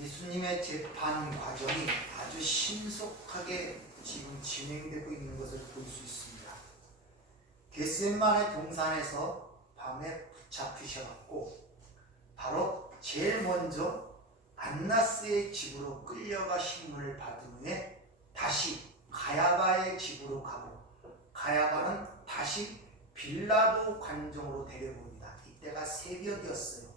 예수님의 재판 과정이 아주 신속하게 지금 진행되고 있는 것을 볼 수 있습니다. 겟세마네 동산에서 밤에 붙잡히셔갖고 바로 제일 먼저 안나스의 집으로 끌려가 신문을 받은 후에 다시 가야바의 집으로 가고, 가야바는 다시 빌라도 관정으로 데려옵니다. 이때가 새벽이었어요.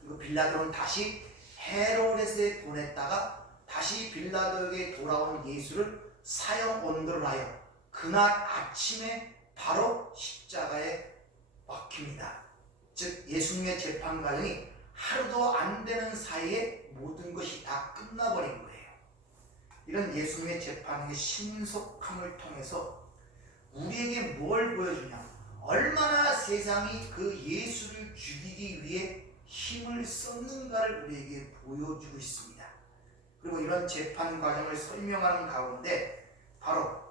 그리고 빌라도는 다시 헤로데스에 보냈다가 다시 빌라도에게 돌아온 예수를 사형 언도를 하여 그날 아침에 바로 십자가에 박힙니다. 즉 예수님의 재판 과정이 하루도 안 되는 사이에 모든 것이 다 끝나버린 거예요. 이런 예수님의 재판의 신속함을 통해서 우리에게 뭘 보여주냐? 얼마나 세상이 그 예수를 죽이기 위해 힘을 썼는가를 우리에게 보여주고 있습니다. 그리고 이런 재판 과정을 설명하는 가운데 바로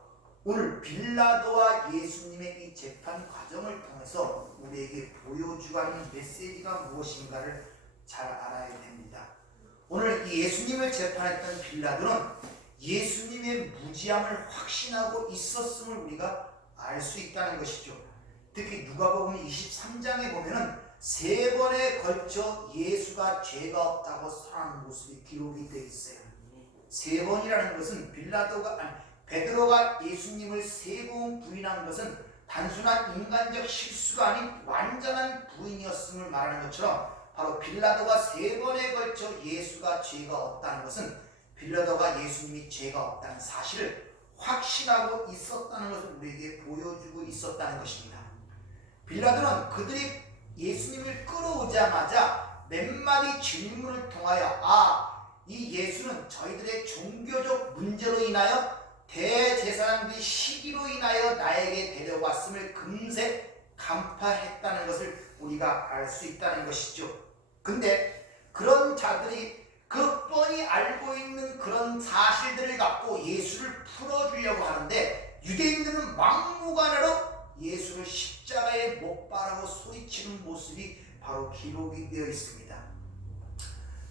오늘 빌라도와 예수님의 이 재판 과정을 통해서 우리에게 보여주고 하는 메시지가 무엇인가를 잘 알아야 됩니다. 오늘 이 예수님을 재판했던 빌라도는 예수님의 무지함을 확신하고 있었음을 우리가 알 수 있다는 것이죠. 특히 누가복음 23장에 보면은 3번에 걸쳐 예수가 죄가 없다고 선하는 모습이 기록이 되어 있어요. 3번이라는 것은 베드로가 예수님을 3번 부인한 것은 단순한 인간적 실수가 아닌 완전한 부인이었음을 말하는 것처럼 바로 빌라도가 3번에 걸쳐 예수가 죄가 없다는 것은 빌라도가 예수님이 죄가 없다는 사실을 확신하고 있었다는 것을 우리에게 보여주고 있었다는 것입니다. 빌라도는 그들이 예수님을 끌어오자마자 몇 마디 질문을 통하여 이 예수는 저희들의 종교적 문제로 인하여 대제사장들의 시기로 인하여 나에게 데려왔음을 금세 간파했다는 것을 우리가 알 수 있다는 것이죠. 근데 그런 자들이 그 뻔히 알고 있는 그런 사실들을 갖고 예수를 풀어주려고 하는데 유대인들은 막무가내로 예수를 십자가에 못 박으라고 소리치는 모습이 바로 기록이 되어 있습니다.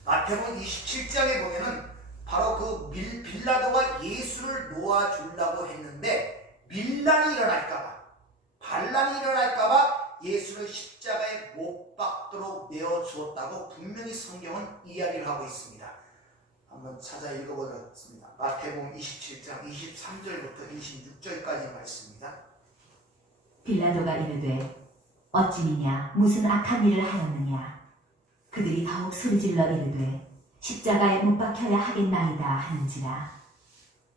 마태복음 27장에 보면은 바로 그 빌라도가 예수를 놓아주려고 했는데 밀란이 일어날까봐, 반란이 일어날까봐 예수를 십자가에 못 박도록 내어주었다고 분명히 성경은 이야기를 하고 있습니다. 한번 찾아 읽어보겠습니다. 마태복음 27장 23절부터 26절까지 말씀입니다. 빌라도가 이르되 어찌미냐 무슨 악한 일을 하였느냐. 그들이 더욱 소리질러 이르되 십자가에 못 박혀야 하겠나이다 하는지라.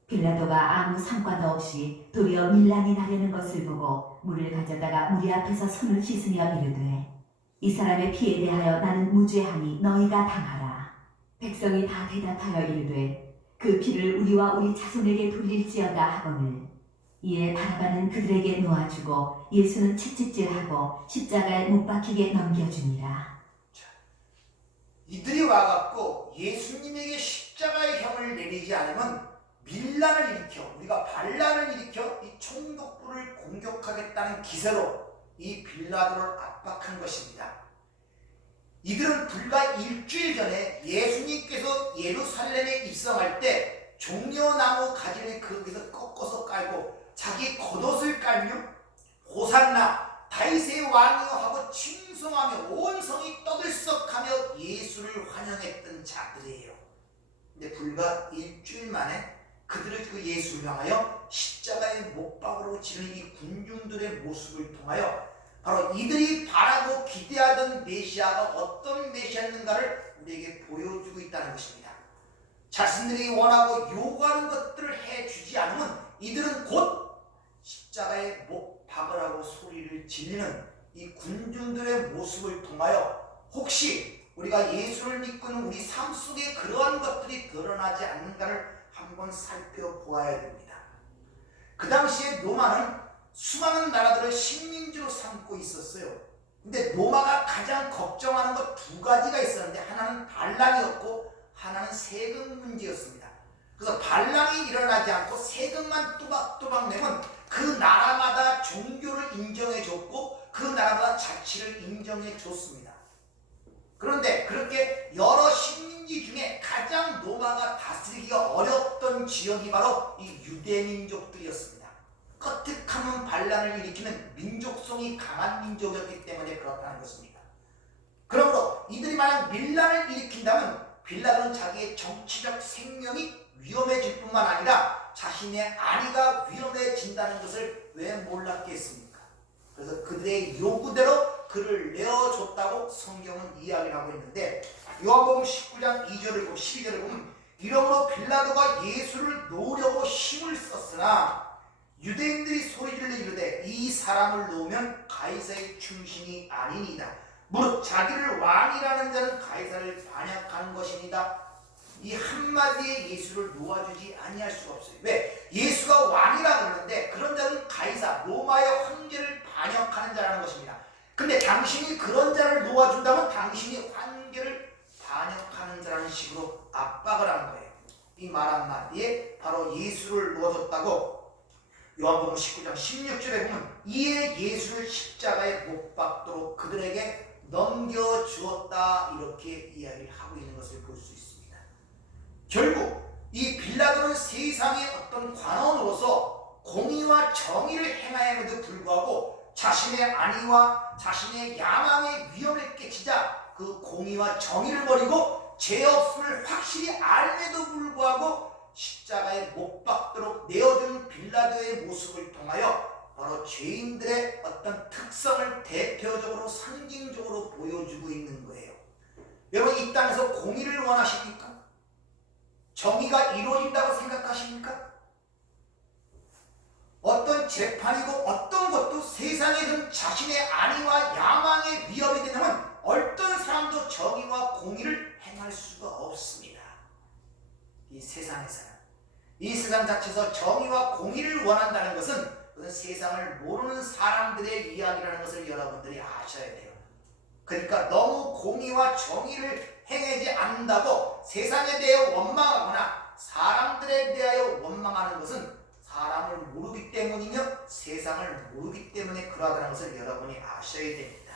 빌라도가 아무 상관도 없이 도리어 밀란이 나려는 것을 보고 물을 가져다가 무리 앞에서 손을 씻으며 이르되 이 사람의 피에 대하여 나는 무죄하니 너희가 당하라. 백성이 다 대답하여 이르되 그 피를 우리와 우리 자손에게 돌릴지어다 하거늘. 이에 바라바는 그들에게 놓아주고 예수는 채찍질하고 십자가에 못 박히게 넘겨주니라. 이들이 와갖고 예수님에게 십자가의 형을 내리지 않으면 밀란을 일으켜, 우리가 반란을 일으켜 이 총독부를 공격하겠다는 기세로 이 빌라도를 압박한 것입니다. 이들은 불과 일주일 전에 예수님께서 예루살렘에 입성할 때 종려나무 가지를 거기서 꺾어서 깔고 자기 겉옷을 깔며 호산나 다윗의 왕이여 하고 칭송하며 온 성이 떠들썩하며 예수를 환영했던 자들이에요. 근데 불과 일주일 만에 그들을 그 예수를 향하여 십자가에 못 박으러 지는 이 군중들의 모습을 통하여 바로 이들이 바라고 기대하던 메시아가 어떤 메시아였는가를 우리에게 보여주고 있다는 것입니다. 자신들이 원하고 요구하는 것들을 해주지 않으면 이들은 곧 십자가에 못 박으라고 소리를 지르는 이 군중들의 모습을 통하여 혹시 우리가 예수를 믿고는 우리 삶 속에 그러한 것들이 드러나지 않는가를 한번 살펴보아야 됩니다. 그 당시에 로마는 수많은 나라들을 식민지로 삼고 있었어요. 근데 로마가 가장 걱정하는 것 2가지가 있었는데 하나는 반란이었고 하나는 세금 문제였습니다. 그래서 반란이 일어나지 않고 세금만 또박또박 내면 그 나라마다 종교를 인정해줬고 그 나라마다 자치를 인정해줬습니다. 그런데 그렇게 여러 식민지 중에 가장 로마가 다스리기가 어렵던 지역이 바로 이 유대 민족들이었습니다. 껐득하면 반란을 일으키는 민족성이 강한 민족이었기 때문에 그렇다는 것입니다. 그러므로 이들이 만약 밀란을 일으킨다면 빌라도는 자기의 정치적 생명이 위험해질 뿐만 아니라 자신의 안위가 위험해진다는 것을 왜 몰랐겠습니까? 그래서 그들의 요구대로 그를 내어줬다고 성경은 이야기를 하고 있는데, 요한복음 19장 2절을 보고 12절을 보면 이러므로 빌라도가 예수를 놓으려고 힘을 썼으나 유대인들이 소리질러 이르되 이 사람을 놓으면 가이사의 충신이 아니니이다. 무릇 자기를 왕이라는 자는 가이사를 반역하는 것입니다. 이 한마디에 예수를 놓아주지 아니할 수가 없어요. 왜? 예수가 왕이라 그러는데 그런 자는 가이사, 로마의 황제를 반역하는 자라는 것입니다. 근데 당신이 그런 자를 놓아준다면 당신이 황제를 반역하는 자라는 식으로 압박을 하는 거예요. 이 말 한마디에 바로 예수를 놓아줬다고 요한복음 19장 16절에 보면 이에 예수를 십자가에 못 박도록 그들에게 넘겨주었다, 이렇게 이야기를 하고 있는 것을 볼 수 있습니다. 결국 이 빌라도는 세상의 어떤 관원으로서 공의와 정의를 행하였음에도 불구하고 자신의 안위와 자신의 야망에 위험을 끼치자 그 공의와 정의를 버리고 죄 없음을 확실히 알면도 불구하고 십자가에 못 박도록 내어준 빌라도의 모습을 통하여 바로 죄인들의 어떤 특성을 대표적으로 상징적으로 보여주고 있는 거예요. 여러분, 이 땅에서 공의를 원하십니까? 정의가 이루어진다고 생각하십니까? 어떤 재판이고 어떤 것도 세상에는 자신의 안위와 야망에 위협이 되면 어떤 사람도 정의와 공의를 행할 수가 없습니다. 이 세상에서는. 이 세상 자체에서 정의와 공의를 원한다는 것은 그건 세상을 모르는 사람들의 이야기라는 것을 여러분들이 아셔야 돼요. 그러니까 너무 공의와 정의를 행하지 않는다고 세상에 대해 원망하거나 사람들에 대하여 원망하는 것은 사람을 모르기 때문이며 세상을 모르기 때문에 그러하다는 것을 여러분이 아셔야 됩니다.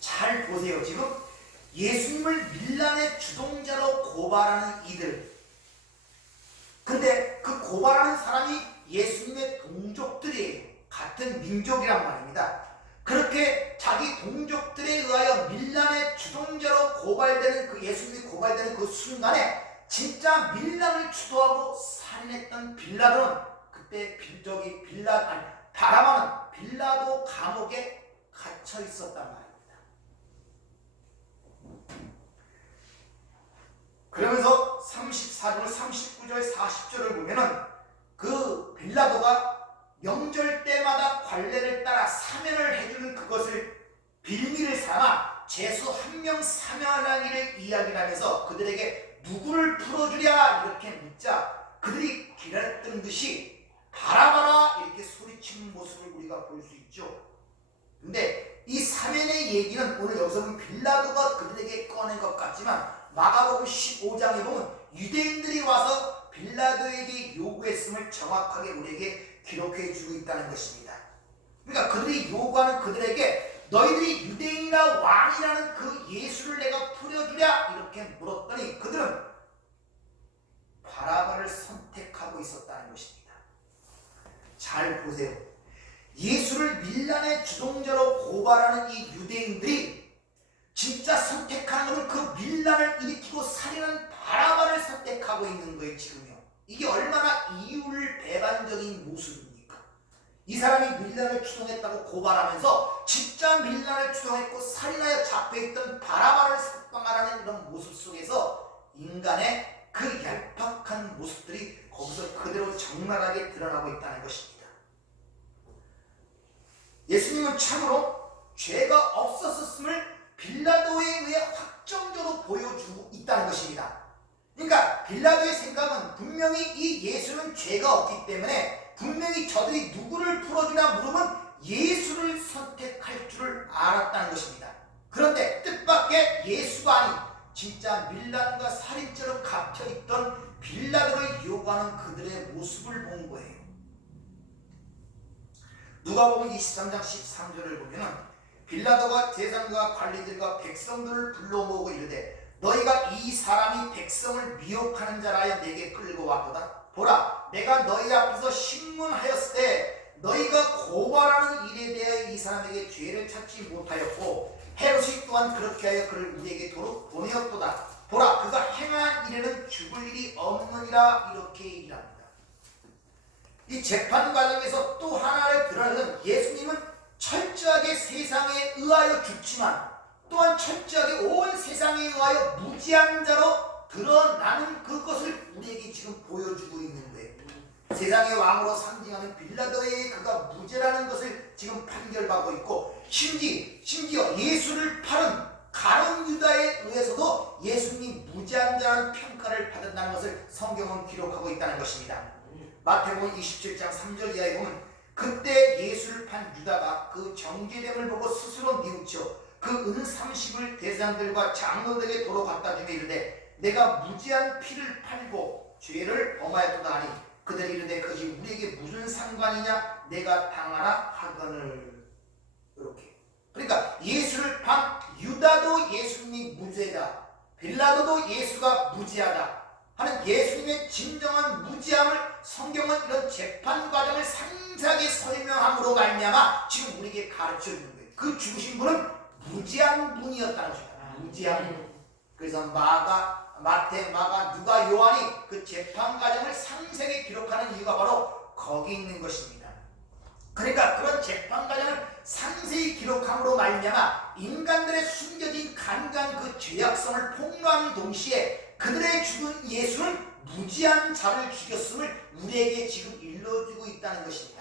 잘 보세요. 지금 예수님을 밀란의 주동자로 고발하는 이들, 근데 그 고발하는 사람이 예수님의 동족들이에요. 같은 민족이란 말입니다. 그렇게 자기 동족들에 의하여 밀란의 주동자로 고발되는 그 예수님이 고발되는 그 순간에 진짜 밀란을 주도하고 살인했던 빌라도는 그때 바라바는 빌라도 감옥에 갇혀 있었단 말입니다. 그러면서 34절, 39절, 40절을 보면은 그 빌라도가 명절 때마다 관례를 따라 사면을 해주는 그것을 빌미를 삼아 죄수 한 명 사면하기를 이야기를 하면서 그들에게 누구를 풀어주랴 이렇게 묻자 그들이 기다렸던 듯이 바라바라 이렇게 소리치는 모습을 우리가 볼 수 있죠. 근데 이 사면의 얘기는 오늘 여기서 보면 빌라도가 그들에게 꺼낸 것 같지만 마가복음 15장에 보면 유대인들이 와서 빌라도에게 요구했음을 정확하게 우리에게 기록해 주고 있다는 것입니다. 그러니까 그들이 요구하는 그들에게 너희들이 유대인이나 왕이라는 그 예수를 내가 풀어주랴 이렇게 물었더니 그들은 바라바를 선택하고 있었다는 것입니다. 잘 보세요. 예수를 밀란의 주동자로 고발하는 이 유대인들이 진짜 선택하는 것은 그 밀란을 일으키고 살인하는 바라바를 선택하고 있는 거예요. 지금요. 이게 얼마나 이율 배반적인 모습입니까? 이 사람이 밀란을 주동했다고 고발하면서 진짜 밀란을 주동했고 살인하여 잡혀있던 바라바를 석방하라는 이런 모습 속에서 인간의 그 얄팍한 모습들이 거기서 그대로 적나라하게 드러나고 있다는 것입니다. 예수님은 참으로 죄가 없었음을 빌라도에 의해 확정적으로 보여주고 있다는 것입니다. 그러니까 빌라도의 생각은 분명히 이 예수는 죄가 없기 때문에 분명히 저들이 누구를 풀어주나 물으면 예수를 선택할 줄을 알았다는 것입니다. 그런데 뜻밖의 예수가 아닌 진짜 밀란과 살인죄로 갇혀있던 빌라도를 요구하는 그들의 모습을 본 거예요. 누가복음 23장 13절을 보면은 빌라도가 대장과 관리들과 백성들을 불러 모으고 이르되 너희가 이 사람이 백성을 미혹하는 자라여 내게 끌고 왔도다. 보라, 내가 너희 앞에서 신문하였을 때 너희가 고발하는 일에 대하여 이 사람에게 죄를 찾지 못하였고 헤롯이 또한 그렇게 하여 그를 우리에게 보내었도다. 보라, 그가 행한 일에는 죽을 일이 없느니라. 이렇게 얘기합니다. 이 재판 과정에서 또 하나를 드러내는, 예수님은 철저하게 세상에 의하여 죽지만 또한 철저하게 온 세상에 의하여 무지한 자로 드러나는 그것을 우리에게 지금 보여주고 있는 거예요. 세상의 왕으로 상징하는 빌라도에게 그가 무죄라는 것을 지금 판결받고 있고, 심지어 예수를 팔은 가룟 유다에 의해서도 예수님이 무죄한 자라는 평가를 받았다는 것을 성경은 기록하고 있다는 것입니다. 마태복음 27장 3절 이하에 보면, 그때 예수를 판 유다가 그 정죄됨을 보고 스스로 뉘우쳐 그 은 30을 대장들과 장로들에게 도로 갖다 주며 이르되, 내가 무지한 피를 팔고 죄를 범하였도다 하니 그들이 이르되, 그것이 우리에게 무슨 상관이냐, 내가 당하라 하거늘. 이렇게. 그러니까 예수를 판 유다도 예수님이 무죄다, 빌라도도 예수가 무죄하다 하는 예수님의 진정한 무죄함을 성경은 이런 재판 과정을 상세하게 설명함으로 말미암아 지금 우리에게 가르쳐주는 거예요. 그 죽으신 분은 무죄한 분이었다는 것입니다. 무죄한 분. 그래서 마태, 마가, 누가, 요한이 그 재판 과정을 상세하게 기록하는 이유가 바로 거기 있는 것입니다. 그러니까 그런 재판 과정을 상세히 기록함으로 말미암아 인간들의 숨겨진 간간 그 죄악성을 폭로하는 동시에 그들의 죽은 예수는 무지한 자를 죽였음을 우리에게 지금 일러주고 있다는 것입니다.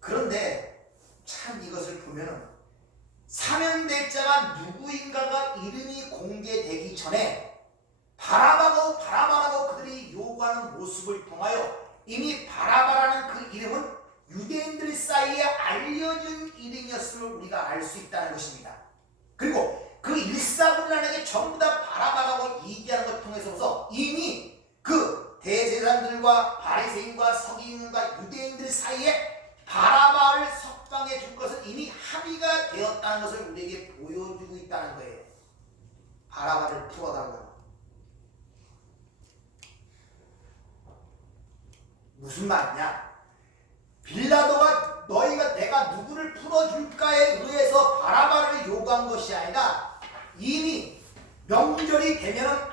그런데 참 이것을 보면은 사면대자가 누구인가가 이름이 공개되기 전에 바라바라고 그들이 요구하는 모습을 통하여 이미 바라바라는 그 이름은 유대인들 사이에 알려진 이름이었음을 우리가 알 수 있다는 것입니다. 그리고 그 일사분란에게 전부 다 바라바라고 얘기하는 것을 통해서 이미 그 대제사장들과 바리새인과 서기관과 유대인들 사이에 바라바를 석방해 줄 것은 이미 합의가 되었다는 것을 우리에게 보여주고 있다는 거예요. 바라바를 풀어달라고. 무슨 말이냐? 빌라도가 내가 누구를 풀어줄까에 의해서 바라바를 요구한 것이 아니라 이미 명절이 되면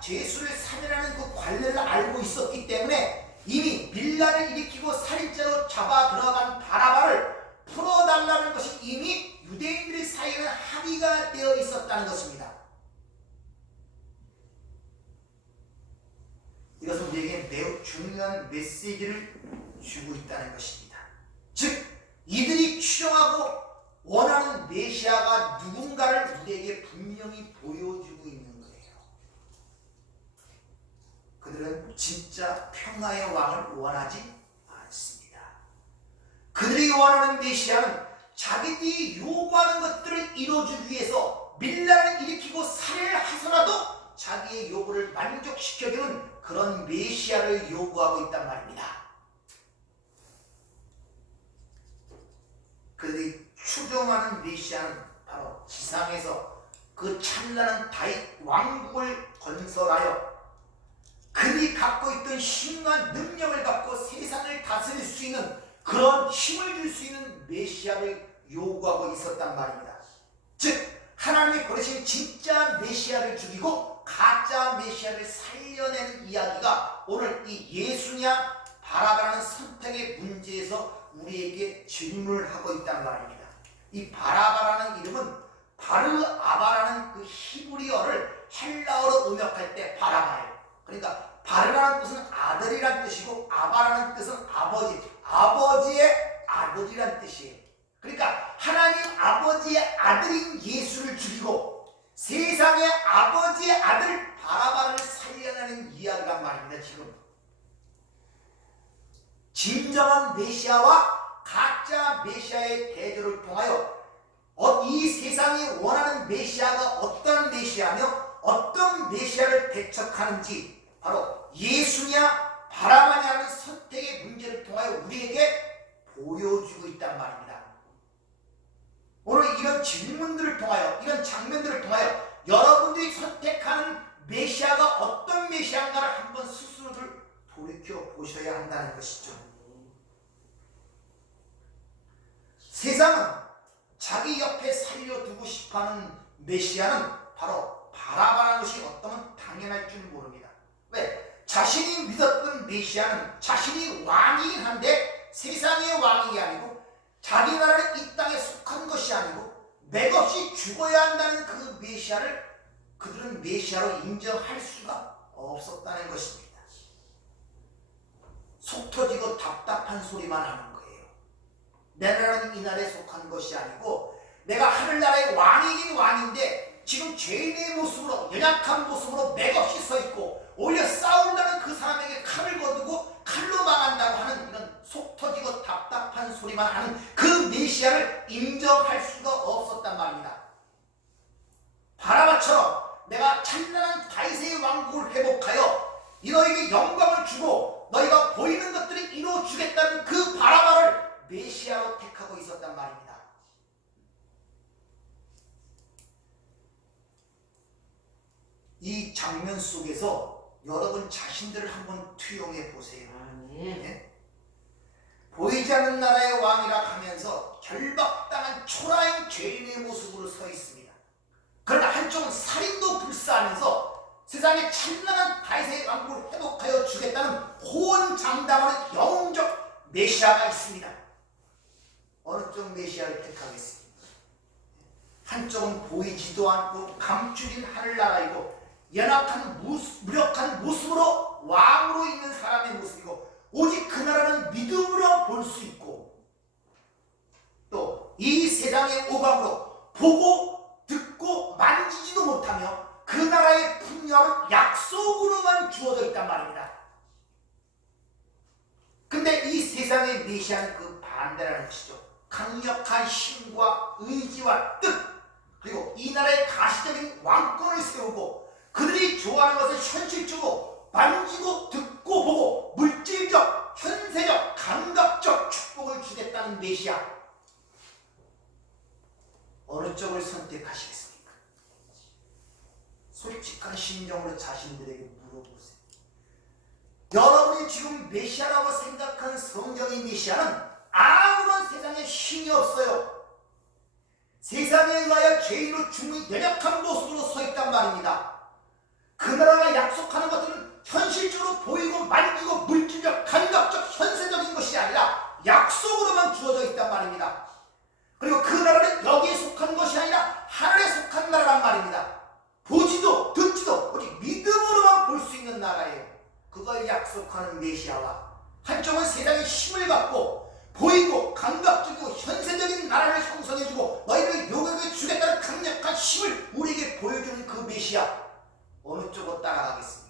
죄수를 살인하는 그 관례를 알고 있었기 때문에 이미 밀란을 일으키고 살인죄로 잡아 들어간 바라바를 풀어달라는 것이 이미 유대인들 사이에는 합의가 되어 있었다는 것입니다. 이것은 우리에게 매우 중요한 메시지를 주고 있다는 것입니다. 즉 이들이 추정하고 원하는 메시아가 누군가를 우리에게 분명히 보여주고 있는 거예요. 그들은 진짜 평화의 왕을 원하지 않습니다. 그들이 원하는 메시아는 자기들이 요구하는 것들을 이루어주기 위해서 밀란을 일으키고 살해를 하더라도 자기의 요구를 만족시켜주는 그런 메시아를 요구하고 있단 말입니다. 그들이 추종하는 메시아는 바로 지상에서 그 찬란한 다윗 왕국을 건설하여 그들이 갖고 있던 힘과 능력을 갖고 세상을 다스릴 수 있는 그런 힘을 줄 수 있는 메시아를 요구하고 있었단 말입니다. 즉 하나님이 보내신 진짜 메시아를 죽이고 가짜 메시아를 살려내는 이야기가 오늘 이 예수냐 바라바라는 선택의 문제에서 우리에게 질문을 하고 있단 말입니다. 이 바라바라는 이름은 바르아바라는 그 히브리어를 헬라어로 음역할 때 바라바예요. 그러니까 바르라는 뜻은 아들이란 뜻이고 아바라는 뜻은 아버지의 아들이란 뜻이에요. 그러니까 하나님 아버지의 아들인 예수를 죽이고 세상의 아버지의 아들 바라바를 살려내는 이야기란 말입니다. 지금 진정한 메시아와 가짜 메시아의 대조를 통하여 이 세상이 원하는 메시아가 어떤 메시아며 어떤 메시아를 배척하는지 바로 예수냐 바라바냐는 선택의 문제를 통하여 우리에게 보여주고 있단 말입니다. 오늘 이 이런 질문들을 통하여, 이런 장면들을 통하여 여러분들이 선택하는 메시아가 어떤 메시아인가를 한번 스스로를 돌이켜 보셔야 한다는 것이죠. 세상은 자기 옆에 살려두고 싶어하는 메시아는 바로 바라바라는 것이 어떠면 당연할 줄 모릅니다. 왜? 자신이 믿었던 메시아는 자신이 왕이긴 한데 세상의 왕이 아니고 자기 나라는 이 땅에 속한 것이 아니고 맥없이 죽어야 한다는 그 메시아를 그들은 메시아로 인정할 수가 없었다는 것입니다. 속 터지고 답답한 소리만 하는 거예요. 내 나라는 이 나라에 속한 것이 아니고 내가 하늘나라의 왕이긴 왕인데 지금 죄인의 모습으로, 연약한 모습으로 맥없이 서 있고 오히려 싸운다는 그 사람에게 칼을 거두고 칼로 망한다고 하는 이런 속 터지고 답답한 소리만 하는 그 메시아를 인정할 수가 없었단 말입니다. 바라바처럼 내가 찬란한 다윗의 왕국을 회복하여 너에게 영광을 주고 너희가 보이는 것들이 이루어주겠다는 그 바라바를 메시아로 택하고 있었단 말입니다. 이 장면 속에서 여러분 자신들을 한번 투영해 보세요. 네? 보이지 않는 나라의 왕이라 하면서 결박당한 초라한 죄인의 모습으로 서 있습니다. 그러나 한쪽은 살인도 불사하면서 세상에 찬란한 다윗의 왕국을 회복하여 주겠다는 호언장담하는 영웅적 메시아가 있습니다. 어느 쪽 메시아를 택하겠습니까? 한쪽은 보이지도 않고 감추진 하늘나라이고 연약한 무력한 모습으로 왕으로 있는 사람의 모습이고 오직 그 나라는 믿음으로 볼 수 있고 또 이 세상의 오감으로 보고 듣고 만지지도 못하며 그 나라의 풍요함은 약속으로만 주어져 있단 말입니다. 근데 이 세상의 메시아는 그 반대라는 것이죠. 강력한 힘과 의지와 뜻 그리고 이 나라의 가시적인 왕권을 세우고 그들이 좋아하는 것을 현실적으로 만지고 듣고 보고 물질적, 현세적, 감각적 축복을 주겠다는 메시아. 어느 쪽을 선택하시겠습니까? 솔직한 심정으로 자신들에게 물어보세요. 여러분이 지금 메시아라고 생각하는 성경의 메시아는 아무런 세상에 힘이 없어요. 세상에 의하여 죄인으로 죽는 연약한 모습으로 서 있단 말입니다. 그 나라가 약속하는 것들은 현실적으로 보이고 만지고 물질적, 감각적, 현세적인 것이 아니라 약속으로만 주어져 있단 말입니다. 그리고 그 나라는 여기에 속한 것이 아니라 하늘에 속한 나라란 말입니다. 보지도 듣지도 오직 믿음으로만 볼 수 있는 나라예요. 그걸 약속하는 메시아와 한쪽은 세상의 힘을 갖고 보이고 감각적이고 현세적인 나라를 형성해주고 너희를 요격해 주겠다는 강력한 힘을 우리에게 보여주는 그 메시아 어느 쪽으로 따라가겠습니까?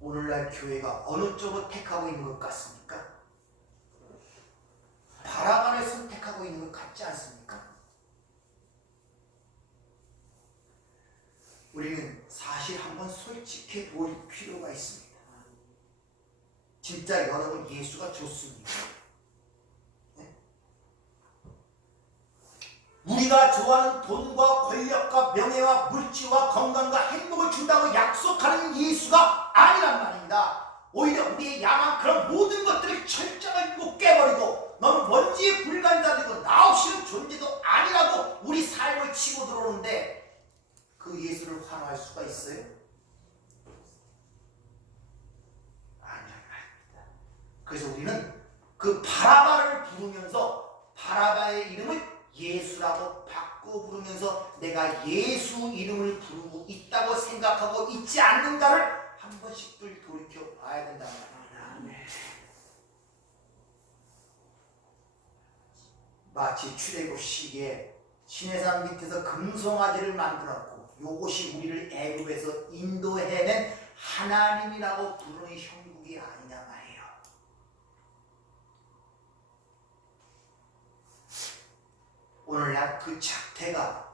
오늘날 교회가 어느 쪽으로 택하고 있는 것 같습니까? 바라바를 선택하고 있는 것 같지 않습니까? 우리는 사실 한번 솔직해 보일 필요가 있습니다. 진짜 여러분 예수가 좋습니다. 네? 우리가 좋아하는 돈과 권력과 명예와 물질과 건강과 행복을 준다고 약속하는 예수가 아니란 말입니다. 오히려 우리의 야망 그런 모든 것들을 철저하게 깨버리고 너는 먼지에 불간자되고 나 없이는 존재도 아니라고 우리 삶을 치고 들어오는데 그 예수를 환호할 수가 있어요? 아닙니다. 그래서 우리는 그 바라바를 부르면서 바라바의 이름을 예수라고 바꿔 부르면서 내가 예수 이름을 부르고 있다고 생각하고 있지 않는가를 한 번씩들 돌이켜 봐야 된다는 말입니다. 마치 출애굽 시기에 시내산 밑에서 금송아지를 만들었고 이것이 우리를 애굽에서 인도해낸 하나님이라고 부르는 형국이 아니냐 말이에요. 오늘날 그 작태가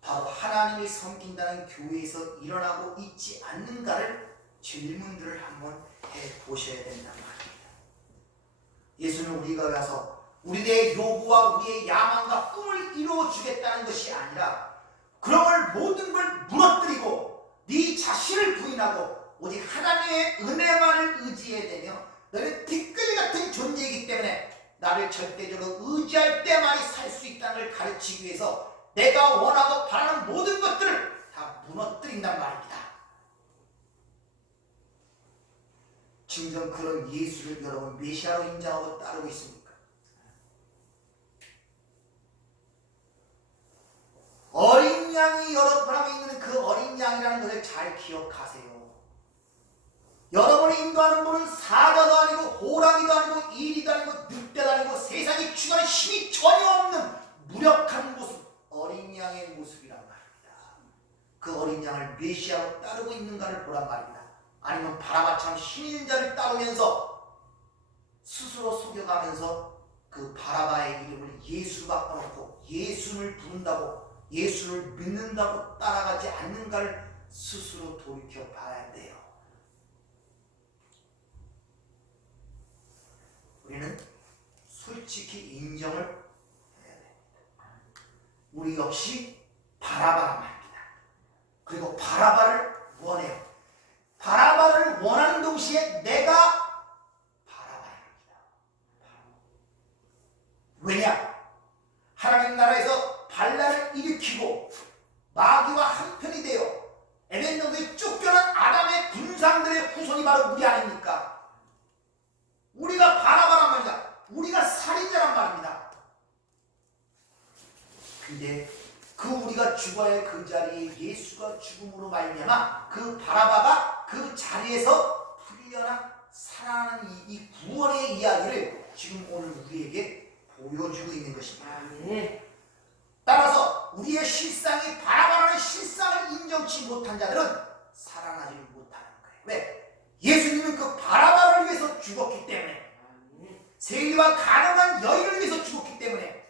바로 하나님을 섬긴다는 교회에서 일어나고 있지 않는가를 질문들을 한번 해보셔야 된단 말이에요. 네가 와서 우리의 요구와 우리의 야망과 꿈을 이루어주겠다는 것이 아니라 그런 걸 모든 걸 무너뜨리고 네 자신을 부인하고 오직 하나님의 은혜만을 의지해야 되며 너는 뒷끌 같은 존재이기 때문에 나를 절대적으로 의지할 때만이 살 수 있다는 걸 가르치기 위해서 내가 원하고 바라는 모든 것들을 다 무너뜨린단 말입니다. 진정 그런 예수를 여러분 메시아로 인정하고 따르고 있습니까? 어린 양이 여러분 앞에 있는 그 어린 양이라는 것을 잘 기억하세요. 여러분이 인도하는 분은 사자도 아니고 호랑이도 아니고 이리도 아니고 늑대도 아니고 세상에 주관할 힘이 전혀 없는 무력한 모습, 어린 양의 모습이란 말입니다. 그 어린 양을 메시아로 따르고 있는가를 보란 말입니다. 아니면 바라바처럼 힘 있는 자를 따르면서 스스로 속여가면서 그 바라바의 이름을 예수 바꿔놓고 예수를 부른다고 예수를 믿는다고 따라가지 않는가를 스스로 돌이켜 봐야 돼요. 우리는 솔직히 인정을 해야 됩니다. 우리 역시 바라바란 말입니다. 그리고 바라바를 원해요. 바라바를 원하는 동시에 내가 바라바입니다. 왜냐? 하나님 나라에서 반란을 일으키고 마귀와 한편이 되어 에덴 동산에 쫓겨난 아담의 군상들의 후손이 바로 우리 아닙니까? 우리가 바라바란 말이다. 우리가 살인자란 말입니다. 근데 그 우리가 죽어야 할 그 자리에 예수가 죽음으로 말미암아 그 바라바가 그 자리에서 풀려나 살아나는 이 구원의 이야기를 지금 오늘 우리에게 보여주고 있는 것입니다. 따라서 우리의 실상이 바라바라는 실상을 인정치 못한 자들은 살아나지 못하는 거예요. 왜? 예수님은 그 바라바를 위해서 죽었기 때문에, 세리와 가난한 여인을 위해서 죽었기 때문에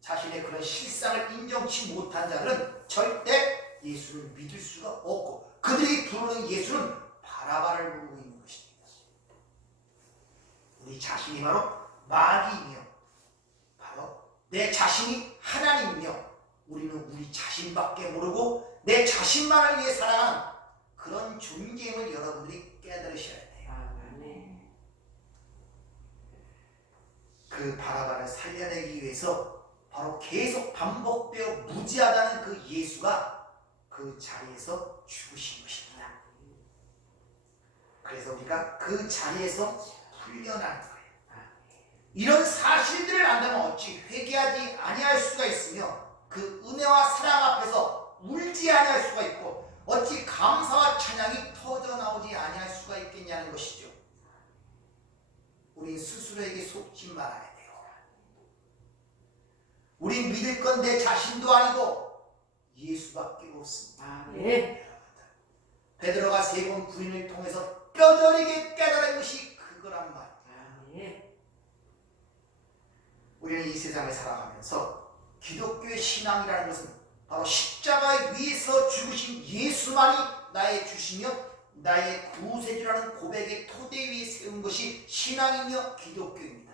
자신의 그런 실상을 인정치 못한 자들은 절대 예수를 믿을 수가 없고 그들이 부르는 예수는 바라바를 부르고 있는 것입니다. 우리 자신이 바로 마귀이며 바로 내 자신이 하나님이며 우리는 우리 자신밖에 모르고 내 자신만을 위해 살아가는 그런 존재임을 여러분들이 깨달으셔야 돼요. 그 바라바를 살려내기 위해서 바로 계속 반복되어 무지하다는 그 예수가 그 자리에서 죽으신 것입니다. 그래서 우리가 그 자리에서 풀려나는 거예요. 이런 사실들을 안다면 어찌 회개하지 아니할 수가 있으며 그 은혜와 사랑 앞에서 울지 아니할 수가 있고 어찌 감사와 찬양이 터져나오지 아니할 수가 있겠냐는 것이죠. 우린 스스로에게 속지 말아야 돼요. 우린 믿을 건 내 자신도 아니고 예수밖에 없습니다. 베드로가 3번 부인을 통해서 뼈저리게 깨달은 것이 그거란 말이에요. 우리는 이 세상을 살아가면서 기독교의 신앙이라는 것은 바로 십자가 위에서 죽으신 예수만이 나의 주시며 나의 구세주라는 고백의 토대 위에 세운 것이 신앙이며 기독교입니다.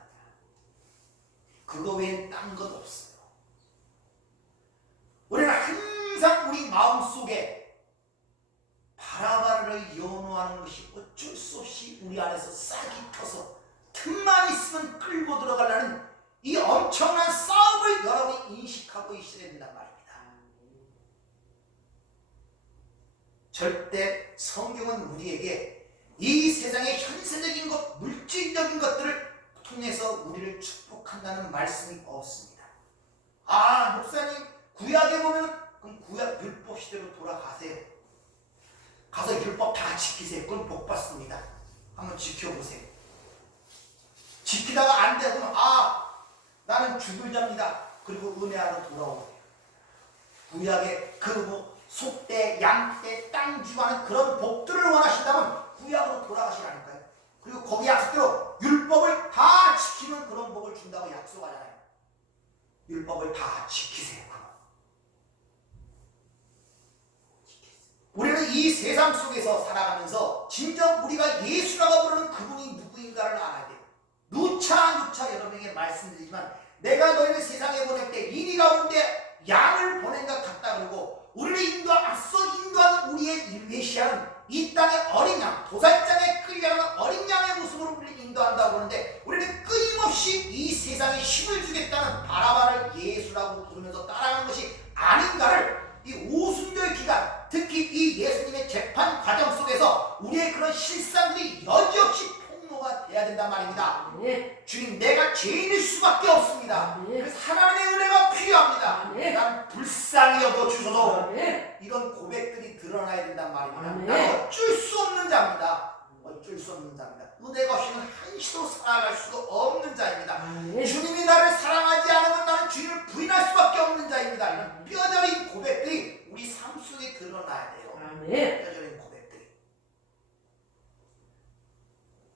그거 외엔 딴 것 없어요. 우리는 항상 우리 마음속에 바라바를 연호하는 것이 어쩔 수 없이 우리 안에서 싹이 터서 틈만 있으면 끌고 들어가려는 이 엄청난 싸움을 여러분이 인식하고 있어야 된단 말입니다. 절대 성경은 우리에게 이 세상의 현세적인 것, 물질적인 것들을 통해서 우리를 축복한다는 말씀이 없습니다. 아, 목사님 구약에 보면 그럼 구약 율법 시대로 돌아가세요. 가서 율법 다 지키세요. 그럼 복 받습니다. 한번 지켜보세요. 지키다가 안 되면 나는 죽을 자입니다. 그리고 은혜 안으로 돌아오세요. 구약의 그 속대, 양떼, 땅 주하는 그런 복들을 원하신다면 구약으로 돌아가시라니까요. 그리고 거기 약속대로 율법을 다 지키면 그런 복을 준다고 약속하잖아요. 율법을 다 지키세요. 우리는 이 세상 속에서 살아가면서 진정 우리가 예수라고 부르는 그분이 누구인가를 알아야 돼요. 누차 여러분에게 말씀드리지만 내가 너희를 세상에 보낼 때 이리 가운데 양을 보낸 것 같다 그러고 우리를 앞서 인도하는 우리의 메시아는 이 땅의 어린 양, 도살장에 끌려가는 어린 양의 모습으로 우리를 인도한다고 하는데 우리는 끊임없이 이 세상에 힘을 주겠다는 바라바를 예수라고 부르면서 따라가는 것이 아닌가를 이 오순절 기간, 특히 이 예수님의 재판 과정 속에서 우리의 그런 실상들이 여지없이 폭로가 돼야 된단 말입니다. 주님, 내가 죄인일 수밖에 없습니다. 그래서 하나님의 은혜가 필요합니다. 나는 불쌍히 여겨 주소서. 이런 고백들이 드러나야 된단 말입니다. 나는 어쩔 수 없는 자입니다. 어쩔 수 없는 자입니다. 은혜가 없이는 한시도 살아갈 수가 없는 자입니다. 주님이 나를 사랑하지 않으면 나는 주님을 부인할 수밖에 없는 자입니다. 이런 뼈저린 고백들이 우리 삶 속에 드러나야 돼요. 뼈저린 고백들이.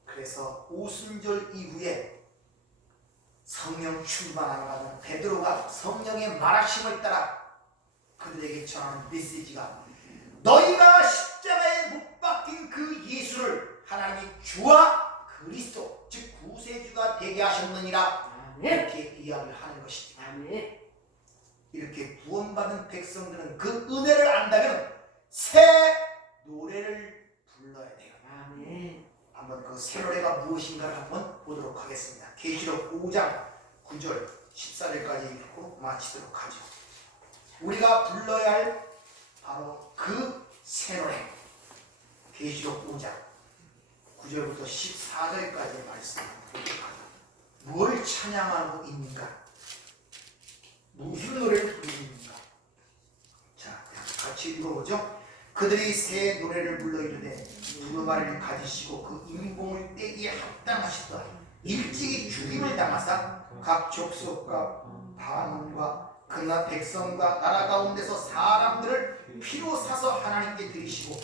그래서 오순절 이후에 성령 충만함을 받은 베드로가 성령의 말하심을 따라 그들에게 전하는 메시지가 너희가 십자가에 못 박힌 그 예수를 하나님이 주와 그리스도 즉 구세주가 되게 하셨느니라 이렇게 이야기를 하는 것입니다. 이렇게 구원받은 백성들은 그 은혜를 안다면 새 노래를 불러야 돼요. 한번 그 새 노래가 무엇인가를 한번 보도록 하겠습니다. 계시록 5장 9절 14절까지 읽고 마치도록 하죠. 우리가 불러야 할 바로 그 새 노래 계시록 5장 9절부터 14절까지의 말씀입니다. 뭘 찬양하고 있는가? 무슨 노래를 부르는가? 자, 같이 읽어보죠. 그들이 새 노래를 불러 이르되 두루마리를 가지시고 그 인봉을 떼기에 합당하시다. 일찍이 죽임을 당하사 각 족속과 반원과 그나 백성과 나라 가운데서 사람들을 피로 사서 하나님께 드리시고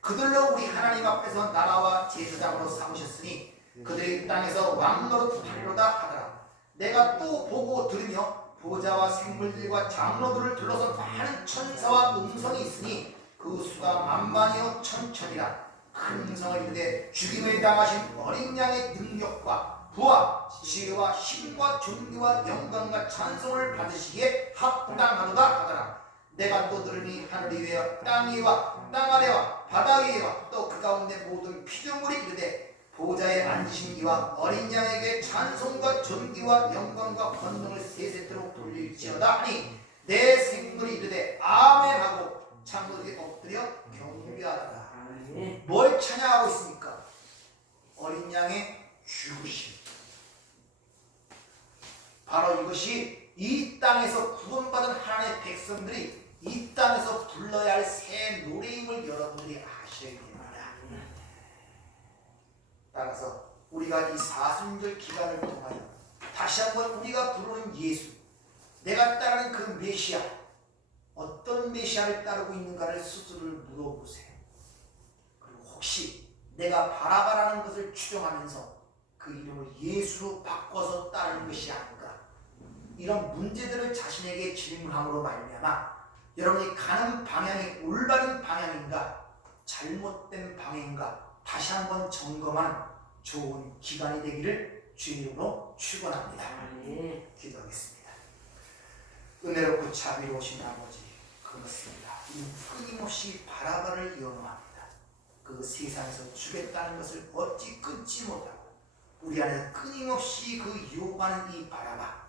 그들로 우리 하나님 앞에서 나라와 제사장으로 삼으셨으니 그들이 땅에서 왕노릇 하리로다 하더라. 내가 또 보고 들으며 보좌와 생물들과 장로들을 둘러서 많은 천사와 음성이 있으니 그 수가 만만이요 천천이라. 큰 음성을 이르되 죽임을 당하신 어린 양의 능력과 부와 지혜와 힘과 존귀와 영광과 찬송을 받으시기에 합당하도다 하더라. 내가 또 들으니 하늘 위와 땅 위와 땅 아래와 바다 위와 또 그 가운데 모든 피조물이 이르되 보좌에 앉으신 이와 어린 양에게 찬송과 존귀와 영광과 권능을 세세토록 돌릴지어다 하니 내 생물이 이르되 아멘하고 창조들이 엎드려 경배하더라. 뭘 찬양하고 있습니까? 어린 양의 죽으심. 바로 이것이 이 땅에서 구원받은 하나님의 백성들이 이 땅에서 불러야 할 새 노래임을 여러분들이 아셔야 됩니다. 따라서 우리가 이 사순절 기간을 통하여 다시 한번 우리가 부르는 예수, 내가 따르는 그 메시아, 어떤 메시아를 따르고 있는가를 스스로를 물어보세요. 그리고 혹시 내가 바라바라는 것을 추정하면서 그 이름을 예수로 바꿔서 따르는 것이 아닌가, 이런 문제들을 자신에게 질문함으로 말미암아 여러분이 가는 방향이 올바른 방향인가 잘못된 방향인가 다시 한번 점검하는 좋은 기간이 되기를 주님으로 축원합니다. 기도하겠습니다. 은혜롭고 자비로우신 아버지, 그렇습니다. 끊임없이 바라바를 연호합니다. 그 세상에서 주겠다는 것을 어찌 끊지 못하고 우리 안에 끊임없이 그 유혹하는 이 바라바,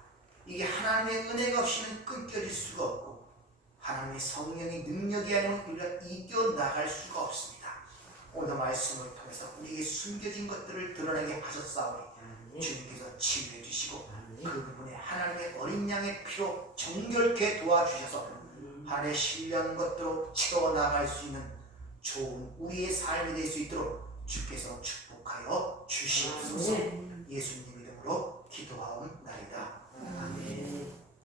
이게 하나님의 은혜가 없이는 끊겨질 수가 없고 하나님의 성령의 능력이 아니면 우리가 이겨나갈 수가 없습니다. 오늘 말씀을 통해서 우리에게 숨겨진 것들을 드러내게 하셨사오니 주님께서 치유해 주시고 그 부분에 하나님의 어린 양의 피로 정결케 도와주셔서 하나님의 신령 것들로 채워나갈 수 있는 좋은 우리의 삶이 될 수 있도록 주께서 축복하여 주시옵소서. 예수님 이름으로 기도하옵나이다. 아멘.